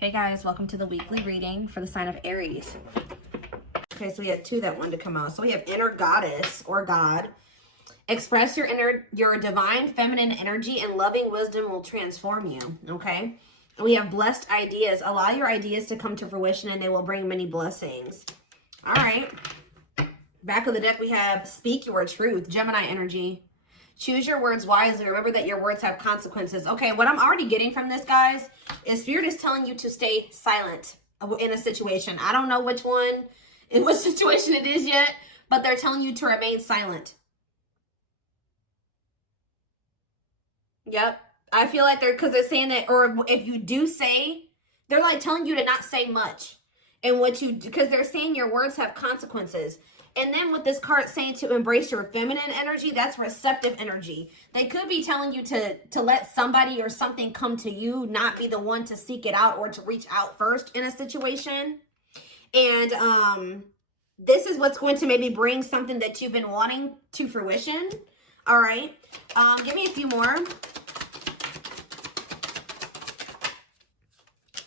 Hey guys, welcome to the weekly reading for the sign of Aries. Okay, so we had two that wanted to come out. So we have inner goddess or God. Express your divine feminine energy and loving wisdom will transform you, okay? And we have blessed ideas. Allow your ideas to come to fruition and they will bring many blessings. All right. Back of the deck, we have speak your truth, Gemini energy. Choose your words wisely. Remember that your words have consequences. Okay, what I'm already getting from this, guys, is Spirit is telling you to stay silent in a situation. I don't know which one, in what situation it is yet, but they're telling you to remain silent. Yep. I feel like because they're saying that, or if you do say, they're like telling you to not say much. And because they're saying your words have consequences. And then with this card saying to embrace your feminine energy, that's receptive energy. They could be telling you to let somebody or something come to you, not be the one to seek it out or to reach out first in a situation. And this is what's going to maybe bring something that you've been wanting to fruition. All right. Give me a few more.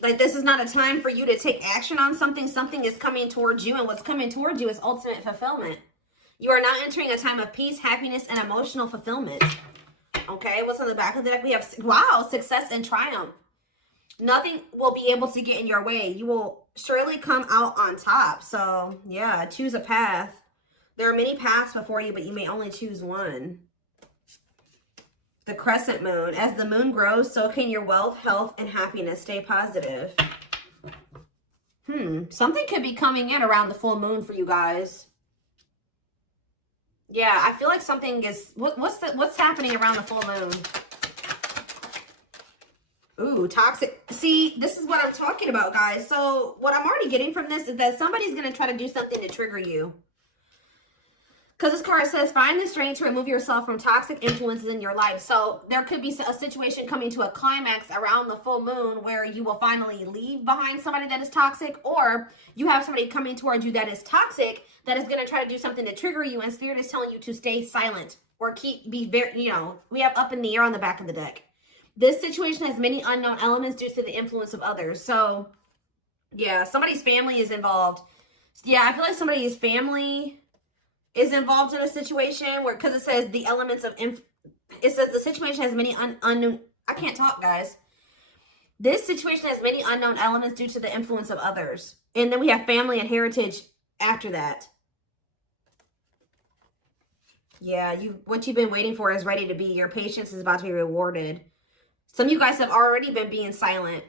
Like, this is not a time for you to take action on something. Something is coming towards you, and what's coming towards you is ultimate fulfillment. You are now entering a time of peace, happiness, and emotional fulfillment. Okay, what's on the back of the deck? We have, wow, success and triumph. Nothing will be able to get in your way. You will surely come out on top. So, yeah, choose a path. There are many paths before you, but you may only choose one. The crescent moon. As the moon grows, so can your wealth, health, and happiness. Stay positive. Something could be coming in around the full moon for you guys. Yeah, I feel like something is... What's happening around the full moon? Ooh, toxic. See, this is what I'm talking about, guys. So what I'm already getting from this is that somebody's going to try to do something to trigger you. Because this card says, find the strength to remove yourself from toxic influences in your life. So there could be a situation coming to a climax around the full moon where you will finally leave behind somebody that is toxic, or you have somebody coming towards you that is toxic that is going to try to do something to trigger you, and Spirit is telling you to stay silent or be very, we have up in the air on the back of the deck. This situation has many unknown elements due to the influence of others. So yeah, somebody's family is involved. Yeah, I feel like somebody's family is involved in a situation where, because it says the elements of, it says the situation has many unknown, I can't talk, guys. This situation has many unknown elements due to the influence of others. And then we have family and heritage after that. Yeah, what you've been waiting for is ready to be. Your patience is about to be rewarded. Some of you guys have already been being silent.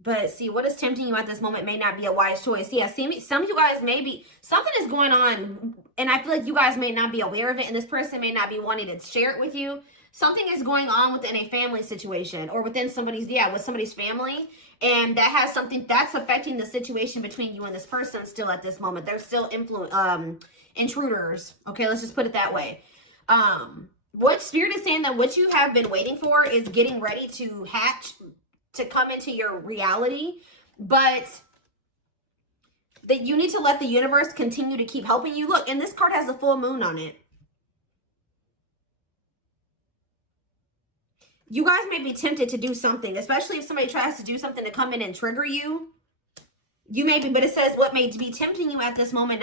But see, what is tempting you at this moment may not be a wise choice. Yeah, see, some of you guys may be, something is going on, and I feel like you guys may not be aware of it, and this person may not be wanting to share it with you. Something is going on within a family situation, or within somebody's, with somebody's family, and that has something that's affecting the situation between you and this person still at this moment. They're still intruders. Okay, let's just put it that way. What Spirit is saying that what you have been waiting for is getting ready to hatch, to come into your reality, but that you need to let the universe continue to keep helping you. Look, and this card has the full moon on it. You guys may be tempted to do something, especially if somebody tries to do something to come in and trigger you. You may be, but it says what may be tempting you at this moment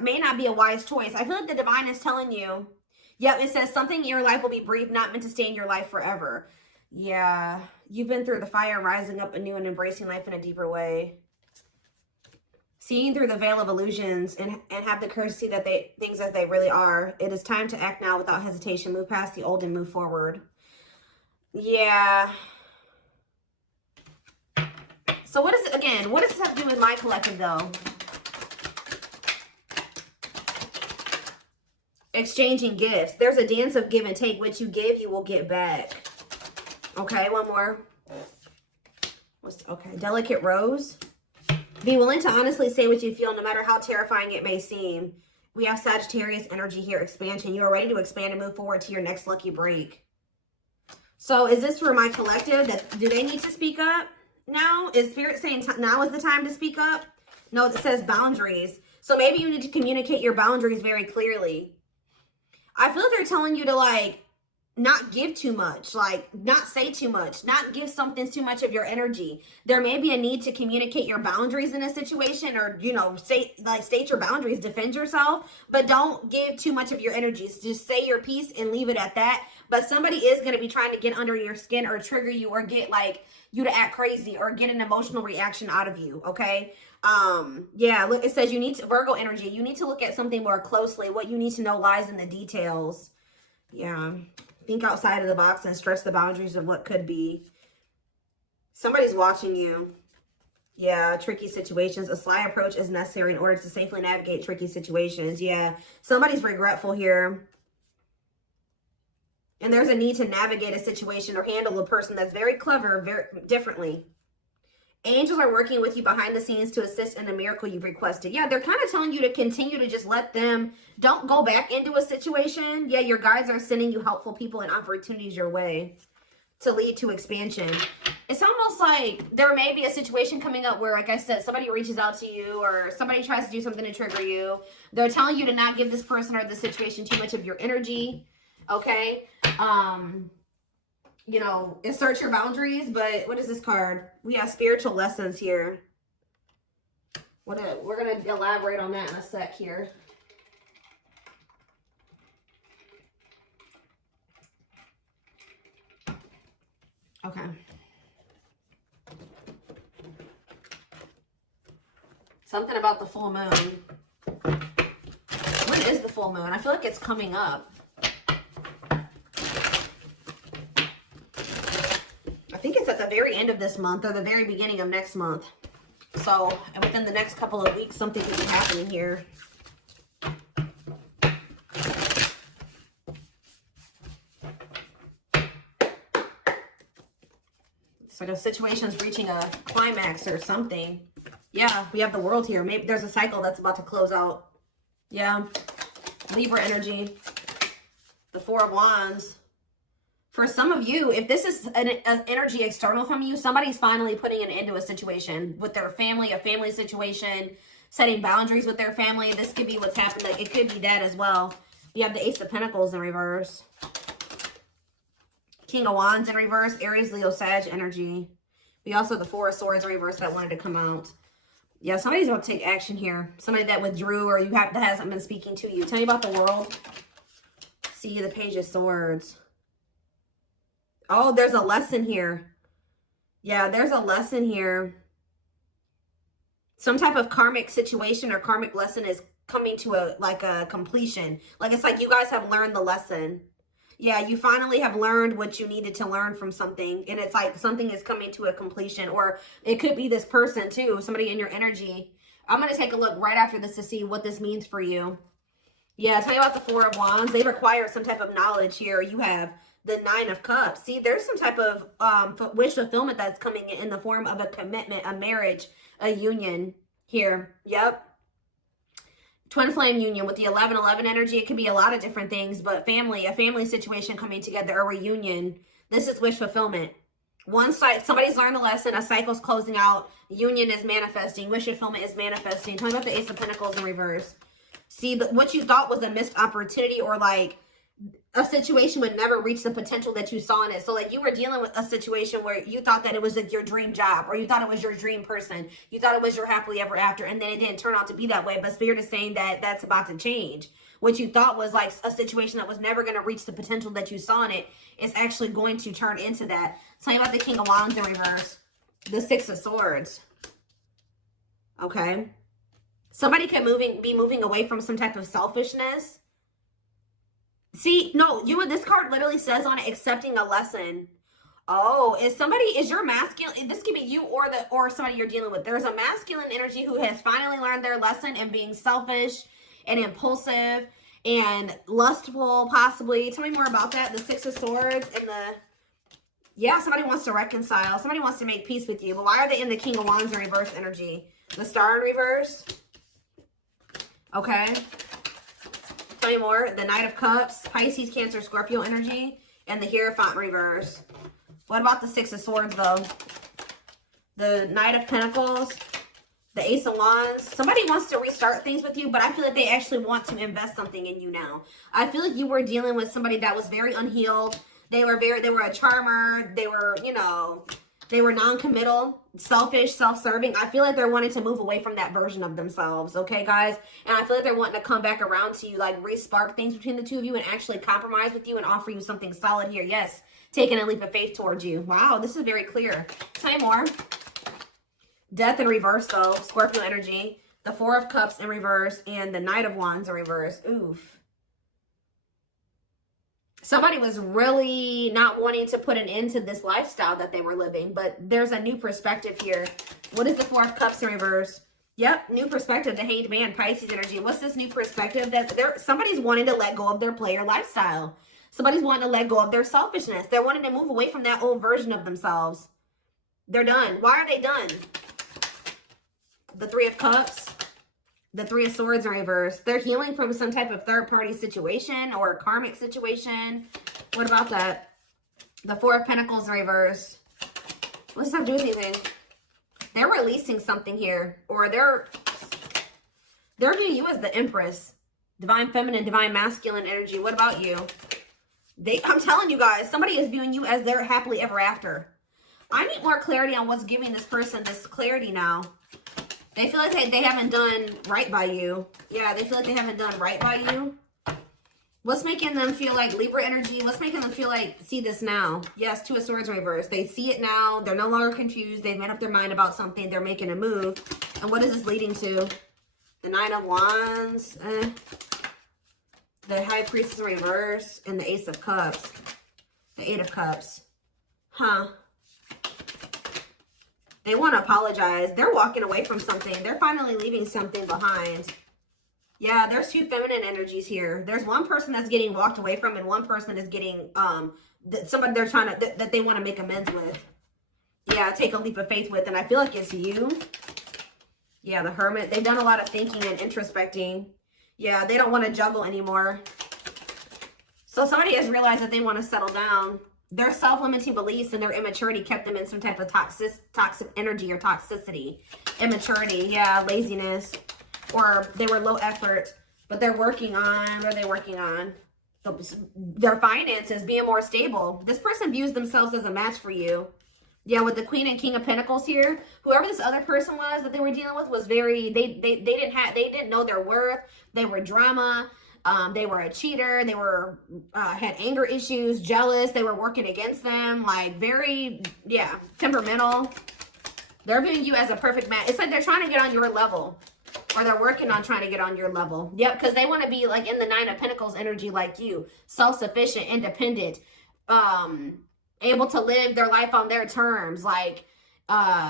may not be a wise choice. I feel like the divine is telling you, it says something in your life will be brief, not meant to stay in your life forever. Yeah, you've been through the fire, rising up anew and embracing life in a deeper way. Seeing through the veil of illusions and have the courage to see that things as they really are. It is time to act now without hesitation. Move past the old and move forward. Yeah. So what is it, again, what does this have to do with my collective, though? Exchanging gifts. There's a dance of give and take. What you give, you will get back. Okay, one more. Okay, delicate rose. Be willing to honestly say what you feel, no matter how terrifying it may seem. We have Sagittarius energy here, expansion. You are ready to expand and move forward to your next lucky break. So is this for my collective? Do they need to speak up now? Is Spirit saying now is the time to speak up? No, it says boundaries. So maybe you need to communicate your boundaries very clearly. I feel like they're telling you to, like, not give too much, like not say too much, not give something too much of your energy. There may be a need to communicate your boundaries in a situation, or, you know, state your boundaries, defend yourself, but don't give too much of your energy. Just say your piece and leave it at that. But somebody is going to be trying to get under your skin or trigger you or get like you to act crazy or get an emotional reaction out of you. Okay. Yeah, look, it says you need to, Virgo energy, you need to look at something more closely. What you need to know lies in the details. Yeah. Think outside of the box and stretch the boundaries of what could be. Somebody's watching you. Yeah, tricky situations. A sly approach is necessary in order to safely navigate tricky situations. Yeah, somebody's regretful here. And there's a need to navigate a situation or handle a person that's very clever, very differently. Angels are working with you behind the scenes to assist in the miracle you've requested. Yeah, they're kind of telling you to continue to just let them, don't go back into a situation. Yeah, your guides are sending you helpful people and opportunities your way to lead to expansion. It's almost like there may be a situation coming up where, like I said, somebody reaches out to you or somebody tries to do something to trigger you. They're telling you to not give this person or the situation too much of your energy. Okay. You know, assert your boundaries, but what is this card? We have spiritual lessons here. We're going to elaborate on that in a sec here. Okay. Something about the full moon. When is the full moon? I feel like it's coming up. I think it's at the very end of this month or the very beginning of next month. So within the next couple of weeks, something could be happening here. It's like a situation's reaching a climax or something. Yeah, we have the world here. Maybe there's a cycle that's about to close out. Yeah. Libra energy. The Four of Wands. For some of you, if this is an energy external from you, somebody's finally putting an end to a situation with their family, a family situation, setting boundaries with their family. This could be what's happened. Like, it could be that as well. You have the Ace of Pentacles in reverse. King of Wands in reverse. Aries, Leo, Sag energy. We also have the Four of Swords in reverse that wanted to come out. Yeah, somebody's about to take action here. Somebody that withdrew or that hasn't been speaking to you. Tell me about the world. See the Page of Swords. Oh, there's a lesson here. Yeah, there's a lesson here. Some type of karmic situation or karmic lesson is coming to a completion. Like, it's like you guys have learned the lesson. Yeah, you finally have learned what you needed to learn from something. And it's like something is coming to a completion. Or it could be this person too, somebody in your energy. I'm going to take a look right after this to see what this means for you. Yeah, tell you about the Four of Wands. They require some type of knowledge here. You have the Nine of Cups. See, there's some type of wish fulfillment that's coming in the form of a commitment, a marriage, a union here. Yep. Twin flame union with the 11-11 energy. It could be a lot of different things, but family, a family situation coming together, a reunion. This is wish fulfillment. One side, somebody's learned the lesson, a cycle's closing out, union is manifesting, wish fulfillment is manifesting. Talking about the Ace of Pentacles in reverse. See, what you thought was a missed opportunity or like a situation would never reach the potential that you saw in it. So like you were dealing with a situation where you thought that it was like your dream job or you thought it was your dream person. You thought it was your happily ever after, and then it didn't turn out to be that way. But Spirit is saying that that's about to change. What you thought was like a situation that was never going to reach the potential that you saw in it is actually going to turn into that. Tell me about the King of Wands in reverse. The Six of Swords. Okay. Somebody could be moving away from some type of selfishness. See, no, this card literally says on it, accepting a lesson. Oh, is your masculine, this could be you or somebody you're dealing with. There's a masculine energy who has finally learned their lesson in being selfish and impulsive and lustful, possibly. Tell me more about that. The Six of Swords and yeah, somebody wants to reconcile. Somebody wants to make peace with you. But why are they in the King of Wands in reverse energy? The Star in reverse. Okay. Tell me more. The Knight of Cups, Pisces, Cancer, Scorpio energy, and the Hierophant reverse. What about the Six of Swords, though? The Knight of Pentacles, the Ace of Wands. Somebody wants to restart things with you, but I feel like they actually want to invest something in you now. I feel like you were dealing with somebody that was very unhealed, They were a charmer. They were, you know, they were non-committal, selfish, self-serving. I feel like they're wanting to move away from that version of themselves, okay, guys? And I feel like they're wanting to come back around to you, like re-spark things between the two of you and actually compromise with you and offer you something solid here. Yes, taking a leap of faith towards you. Wow, this is very clear. Tell me more. Death in reverse, though. Scorpio energy. The Four of Cups in reverse and the Knight of Wands in reverse. Oof. Somebody was really not wanting to put an end to this lifestyle that they were living, but there's a new perspective here. What is the Four of Cups in reverse? Yep, new perspective, the Hanged Man, Pisces energy. What's this new perspective? That somebody's wanting to let go of their player lifestyle. Somebody's wanting to let go of their selfishness. They're wanting to move away from that old version of themselves. They're done. Why are they done? The Three of Cups. The Three of Swords in reverse. They're healing from some type of third-party situation or a karmic situation. What about that? The Four of Pentacles in reverse. What does that have to do with anything? They're releasing something here. Or they're viewing you as the Empress. Divine Feminine, Divine Masculine energy. What about you? I'm telling you guys, somebody is viewing you as their happily ever after. I need more clarity on what's giving this person this clarity now. They feel like they haven't done right by you. Yeah, they feel like they haven't done right by you. What's making them feel like Libra energy? What's making them feel like, see this now? Yes, Two of Swords reverse. They see it now. They're no longer confused. They've made up their mind about something. They're making a move. And what is this leading to? The Nine of Wands. The High Priestess in reverse. And the Ace of Cups. The Eight of Cups. Huh. They want to apologize. They're walking away from something. They're finally leaving something behind. Yeah, there's two feminine energies here. There's one person that's getting walked away from and one person is getting, somebody they're trying to, that they want to make amends with. Yeah, take a leap of faith with. And I feel like it's you. Yeah, the Hermit. They've done a lot of thinking and introspecting. Yeah, they don't want to juggle anymore. So somebody has realized that they want to settle down. Their self-limiting beliefs and their immaturity kept them in some type of toxic energy or toxicity. Immaturity, yeah, laziness. Or they were low effort, but they're working on, what are they working on? Their finances, being more stable. This person views themselves as a match for you. Yeah, with the Queen and King of Pentacles here, whoever this other person was that they were dealing with was very, they didn't know their worth. They were drama. They were a cheater. They were, had anger issues, jealous. They were working against them. Like very, yeah, temperamental. They're viewing you as a perfect match. It's like they're trying to get on your level. Or they're working on trying to get on your level. Yep, because they want to be like in the Nine of Pentacles energy like you. Self-sufficient, independent, able to live their life on their terms. Like,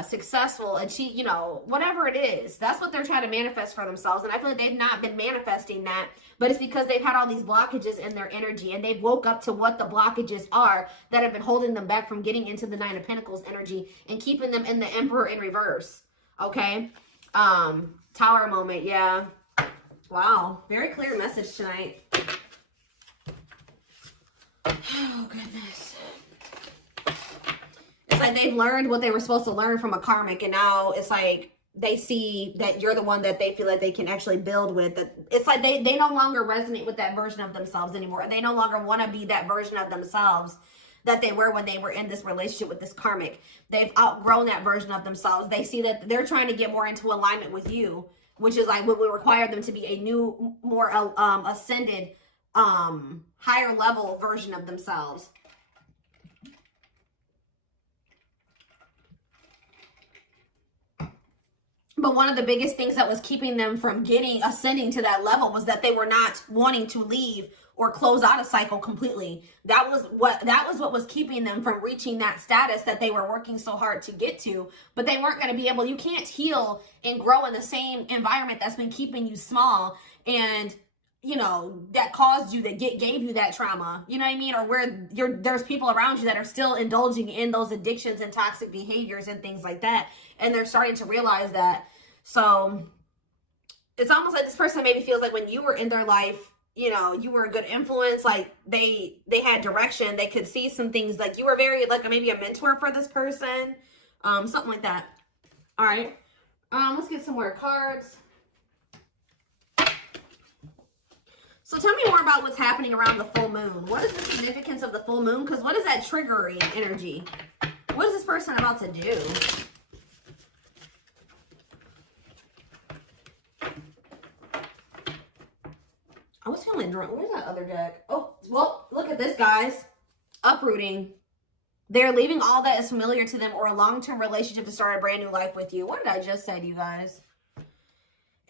successful, achieve, you know, whatever it is. That's what they're trying to manifest for themselves. And I feel like they've not been manifesting that. But it's because they've had all these blockages in their energy. And they've woke up to what the blockages are that have been holding them back from getting into the Nine of Pentacles energy. And keeping them in the Emperor in reverse. Okay? Tower moment, yeah. Wow, very clear message tonight. Oh, goodness. It's like they've learned what they were supposed to learn from a karmic, and now it's like they see that you're the one that they feel like they can actually build with. It's like they no longer resonate with that version of themselves anymore. They no longer want to be that version of themselves that they were when they were in this relationship with this karmic. They've outgrown that version of themselves. They see that they're trying to get more into alignment with you, which is like what would require them to be a new, more ascended, higher level version of themselves. But one of the biggest things that was keeping them from ascending to that level was that they were not wanting to leave or close out a cycle completely. That was what was keeping them from reaching that status that they were working so hard to get to. But they weren't going to be able, you can't heal and grow in the same environment that's been keeping you small and, you know, that caused you, that gave you that trauma. You know what I mean? Or where there's people around you that are still indulging in those addictions and toxic behaviors and things like that. And they're starting to realize that. So it's almost like this person maybe feels like when you were in their life, you know, you were a good influence, like they had direction, they could see some things, like you were very, like maybe a mentor for this person, something like that. All right, let's get some more cards. So So tell me more about what's happening around the full moon. What is the significance of the full moon? Because what is that triggering energy? What is this person about to do? I was feeling drunk. Where's that other deck? Oh, well, look at this, guys. Uprooting. They're leaving all that is familiar to them or a long-term relationship to start a brand new life with you. What did I just say to you guys?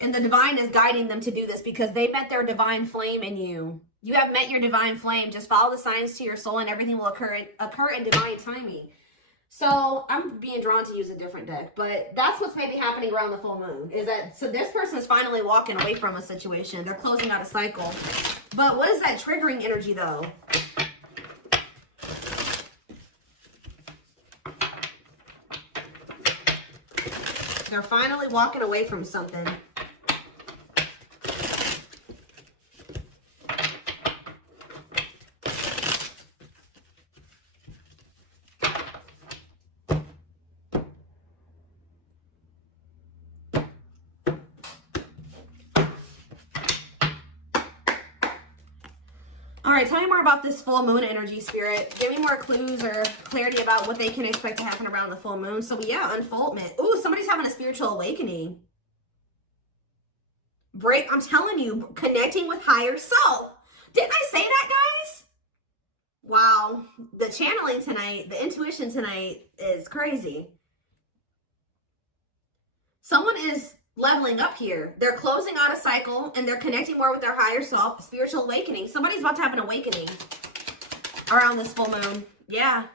And the divine is guiding them to do this because they met their divine flame in you. You have met your divine flame. Just follow the signs to your soul and everything will occur in divine timing. So I'm being drawn to use a different deck, but that's what's maybe happening around the full moon is that, so this person is finally walking away from a situation. They're closing out a cycle. But what is that triggering energy though? They're finally walking away from something. All right, tell me more about this full moon energy, Spirit. Give me more clues or clarity about what they can expect to happen around the full moon. So yeah, unfoldment. Ooh, somebody's having a spiritual awakening. I'm telling you, connecting with higher self. Didn't I say that, guys? Wow, the channeling tonight, the intuition tonight is crazy. Someone is leveling up here. They're closing out a cycle and they're connecting more with their higher self. Spiritual awakening. Somebody's about to have an awakening around this full moon. Yeah.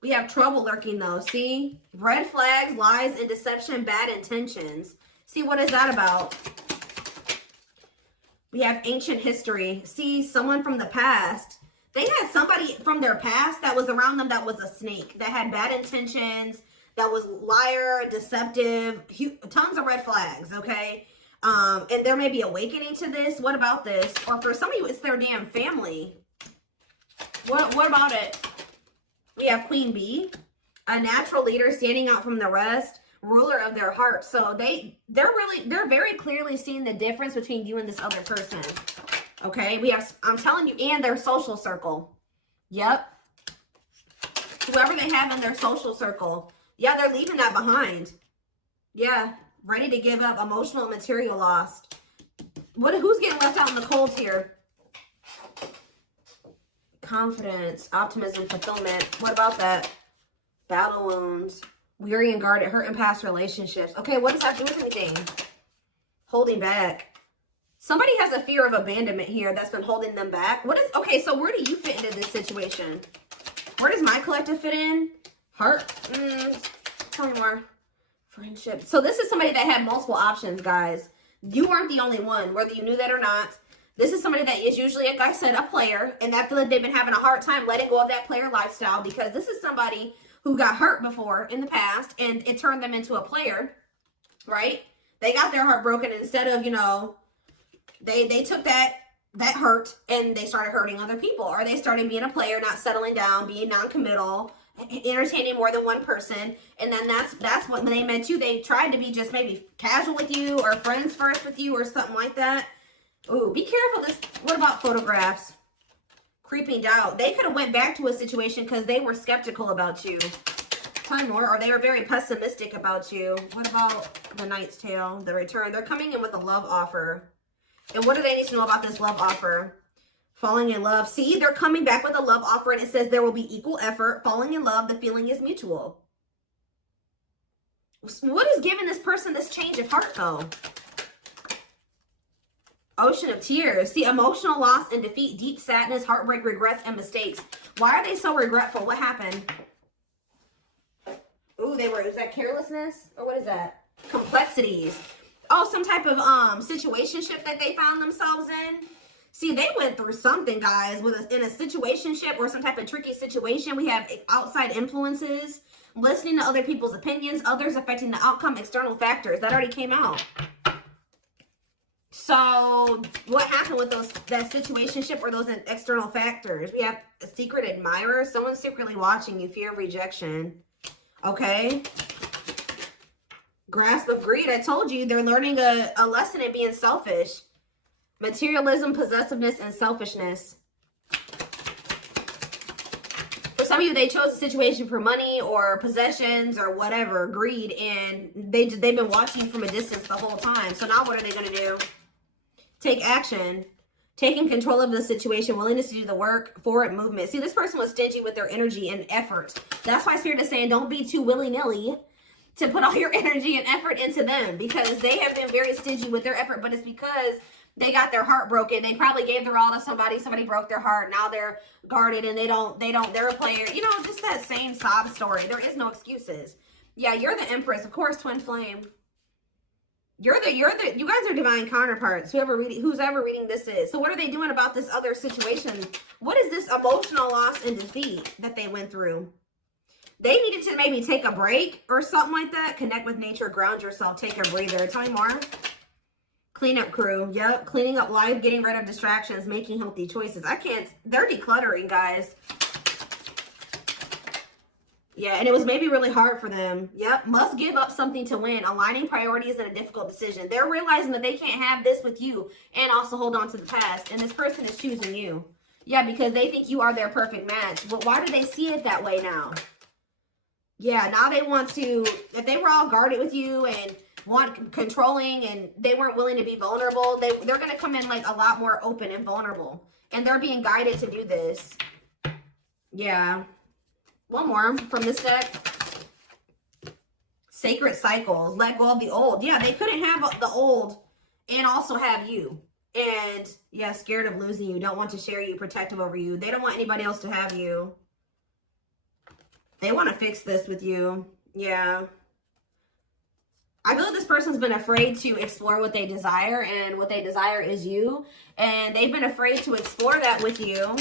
We have trouble lurking though. See? Red flags, lies, and deception, bad intentions. See, what is that about? We have ancient history. See, someone from the past. They had somebody from their past that was around them that was a snake, that had bad intentions, that was liar, deceptive, tons of red flags, okay? And there may be awakening to this. What about this? Or for some of you, it's their damn family. What about it? We have Queen Bee, a natural leader standing out from the rest, ruler of their heart. So they're very clearly seeing the difference between you and this other person. Okay, we have, I'm telling you, and their social circle. Yep. Whoever they have in their social circle. Yeah, they're leaving that behind. Yeah, ready to give up, emotional and material loss. Who's getting left out in the cold here? Confidence, optimism, fulfillment. What about that? Battle wounds, weary and guarded, hurt in past relationships. Okay, what does that do with anything? Holding back. Somebody has a fear of abandonment here that's been holding them back. Okay, so where do you fit into this situation? Where does my collective fit in? Heart? Tell me more. Friendship. So this is somebody that had multiple options, guys. You aren't the only one, whether you knew that or not. This is somebody that is usually, like I said, a player, and I feel like they've been having a hard time letting go of that player lifestyle because this is somebody who got hurt before in the past, and it turned them into a player, right? They got their heart broken instead of, they took that hurt and they started hurting other people, or they started being a player, not settling down, being non-committal, entertaining more than one person. And then that's when they met you. They tried to be just maybe casual with you or friends first with you or something like that. Ooh, be careful. What about photographs? Creeping doubt. They could have went back to a situation because they were skeptical about you. Tell me more. Or they were very pessimistic about you. What about the Knight's Tale, the return? They're coming in with a love offer. And what do they need to know about this love offer? Falling in love. See, they're coming back with a love offer, and it says there will be equal effort. Falling in love, the feeling is mutual. What is giving this person this change of heart, though? Ocean of tears. See, emotional loss and defeat, deep sadness, heartbreak, regrets, and mistakes. Why are they so regretful? What happened? Ooh, is that carelessness? Or what is that? Complexities. Oh, some type of situationship that they found themselves in. See, they went through something, guys, in a situationship or some type of tricky situation. We have outside influences, listening to other people's opinions, others affecting the outcome, external factors. That already came out. So what happened with that situationship or those external factors? We have a secret admirer, someone secretly watching you, fear of rejection. Okay. Grasp of greed. I told you they're learning a lesson in being selfish. Materialism, possessiveness, and selfishness. For some of you, they chose a situation for money or possessions or whatever, greed, and they've been watching from a distance the whole time. So now what are they going to do? Take action. Taking control of the situation, willingness to do the work, forward movement. See, this person was stingy with their energy and effort. That's why Spirit is saying don't be too willy-nilly to put all your energy and effort into them, because they have been very stingy with their effort, but it's because they got their heart broken. They probably gave their all to somebody. Somebody broke their heart. Now they're guarded and they're a player. You know, just that same sob story. There is no excuses. Yeah, you're the Empress. Of course, Twin Flame. You guys are divine counterparts. Who's ever reading this is. So what are they doing about this other situation? What is this emotional loss and defeat that they went through? They needed to maybe take a break or something like that. Connect with nature, ground yourself, take a breather. Tell me more. Cleanup crew. Yep. Cleaning up life, getting rid of distractions, making healthy choices. They're decluttering, guys. Yeah, and it was maybe really hard for them. Yep. Must give up something to win. Aligning priorities in a difficult decision. They're realizing that they can't have this with you and also hold on to the past. And this person is choosing you. Yeah, because they think you are their perfect match. But why do they see it that way now? Yeah, now they want to, if they were all guarded with you and want controlling and they weren't willing to be vulnerable, they're going to come in like a lot more open and vulnerable. And they're being guided to do this. Yeah. One more from this deck. Sacred cycles. Let go of the old. Yeah, they couldn't have the old and also have you. And yeah, scared of losing you. Don't want to share you. Protective over you. They don't want anybody else to have you. They want to fix this with you. Yeah. I feel like this person's been afraid to explore what they desire, and what they desire is you. And they've been afraid to explore that with you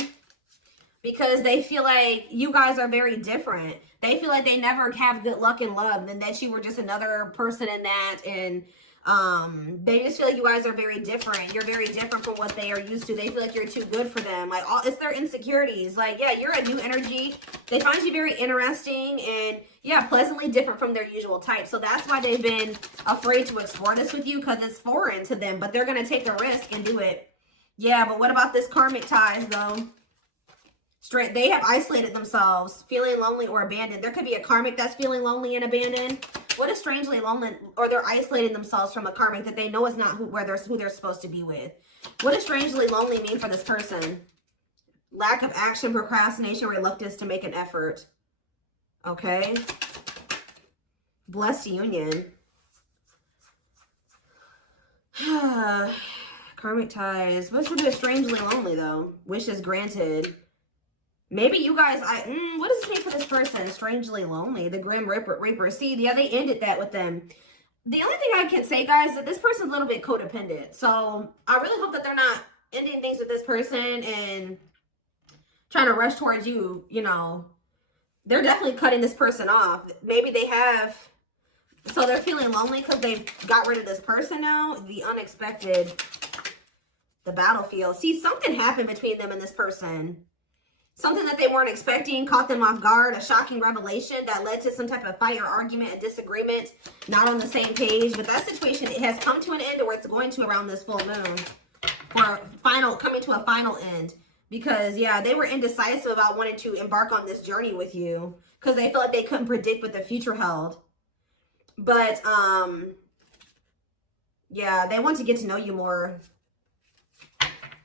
because they feel like you guys are very different. They feel like they never have good luck in love and that you were just another person in that. And they just feel like you guys are very different. You're very different from what they are used to. They feel like you're too good for them. Like, it's their insecurities. Like, yeah, you're a new energy. They find you very interesting and, yeah, pleasantly different from their usual type. So that's why they've been afraid to explore this with you, because it's foreign to them. But they're going to take a risk and do it. Yeah, but what about this karmic ties, though? They have isolated themselves, feeling lonely or abandoned. There could be a karmic that's feeling lonely and abandoned. What is strangely lonely, or they're isolating themselves from a karmic that they know is not who they're supposed to be with. What does strangely lonely mean for this person? Lack of action, procrastination, reluctance to make an effort. Okay. Blessed union. Karmic ties. What's to do with strangely lonely, though? Wishes granted. Maybe you guys, what does this mean for this person? Strangely lonely. The Grim Reaper. See, yeah, they ended that with them. The only thing I can say, guys, is that this person's a little bit codependent. So I really hope that they're not ending things with this person and trying to rush towards you, you know. They're definitely cutting this person off. Maybe they have, so they're feeling lonely because they've got rid of this person now. The unexpected, the battlefield. See, something happened between them and this person. Something that they weren't expecting caught them off guard, a shocking revelation that led to some type of fight or argument, a disagreement, not on the same page. But that situation, it has come to an end, or it's going to around this full moon, for coming to a final end. Because, yeah, they were indecisive about wanting to embark on this journey with you because they felt like they couldn't predict what the future held. But, yeah, they want to get to know you more.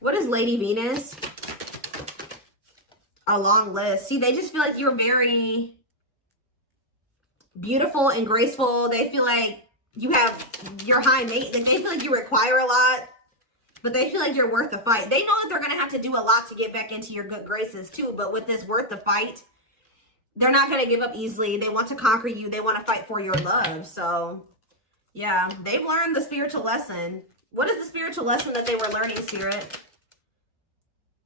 What is Lady Venus? A long list. See, they just feel like you're very beautiful and graceful. They feel like you have your high maintenance. They feel like you require a lot, but they feel like you're worth the fight. They know that they're going to have to do a lot to get back into your good graces too, but with this worth the fight, they're not going to give up easily. They want to conquer you. They want to fight for your love. So, yeah, they've learned the spiritual lesson. What is the spiritual lesson that they were learning, Spirit?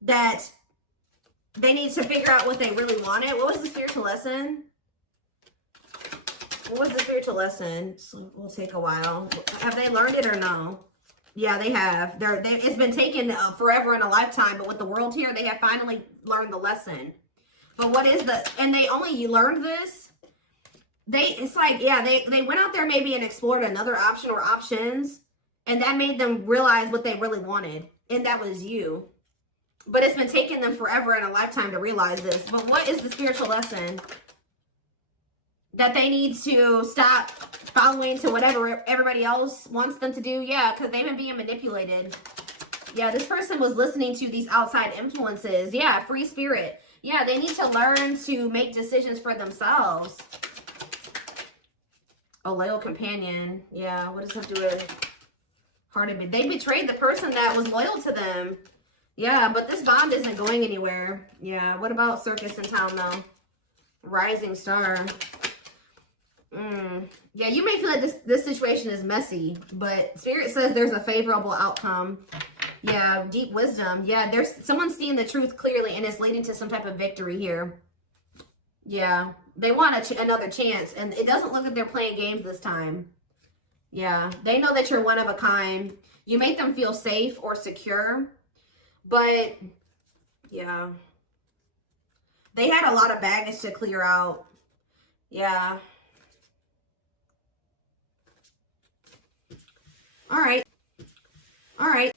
That they need to figure out what they really wanted. What was the spiritual lesson? What was the spiritual lesson? So we'll take a while. Have they learned it or no? Yeah, they have. It's been taken forever and a lifetime, but with the world here, they have finally learned the lesson. But what is and they only learned this. It's like, yeah, they went out there maybe and explored another option or options, and that made them realize what they really wanted. And that was you. But it's been taking them forever and a lifetime to realize this. But what is the spiritual lesson? That they need to stop following to whatever everybody else wants them to do? Yeah, because they've been being manipulated. Yeah, this person was listening to these outside influences. Yeah, free spirit. Yeah, they need to learn to make decisions for themselves. A loyal companion. Yeah, what does that do with hearted? They betrayed the person that was loyal to them. Yeah, but this bond isn't going anywhere. Yeah, what about circus in town, though? Rising star. Yeah, you may feel like this situation is messy, but Spirit says there's a favorable outcome. Yeah, deep wisdom. Yeah, there's someone seeing the truth clearly, and it's leading to some type of victory here. Yeah, they want another chance, and it doesn't look like they're playing games this time. Yeah, they know that you're one of a kind. You make them feel safe or secure, but yeah, they had a lot of baggage to clear out. Yeah. All right. All right.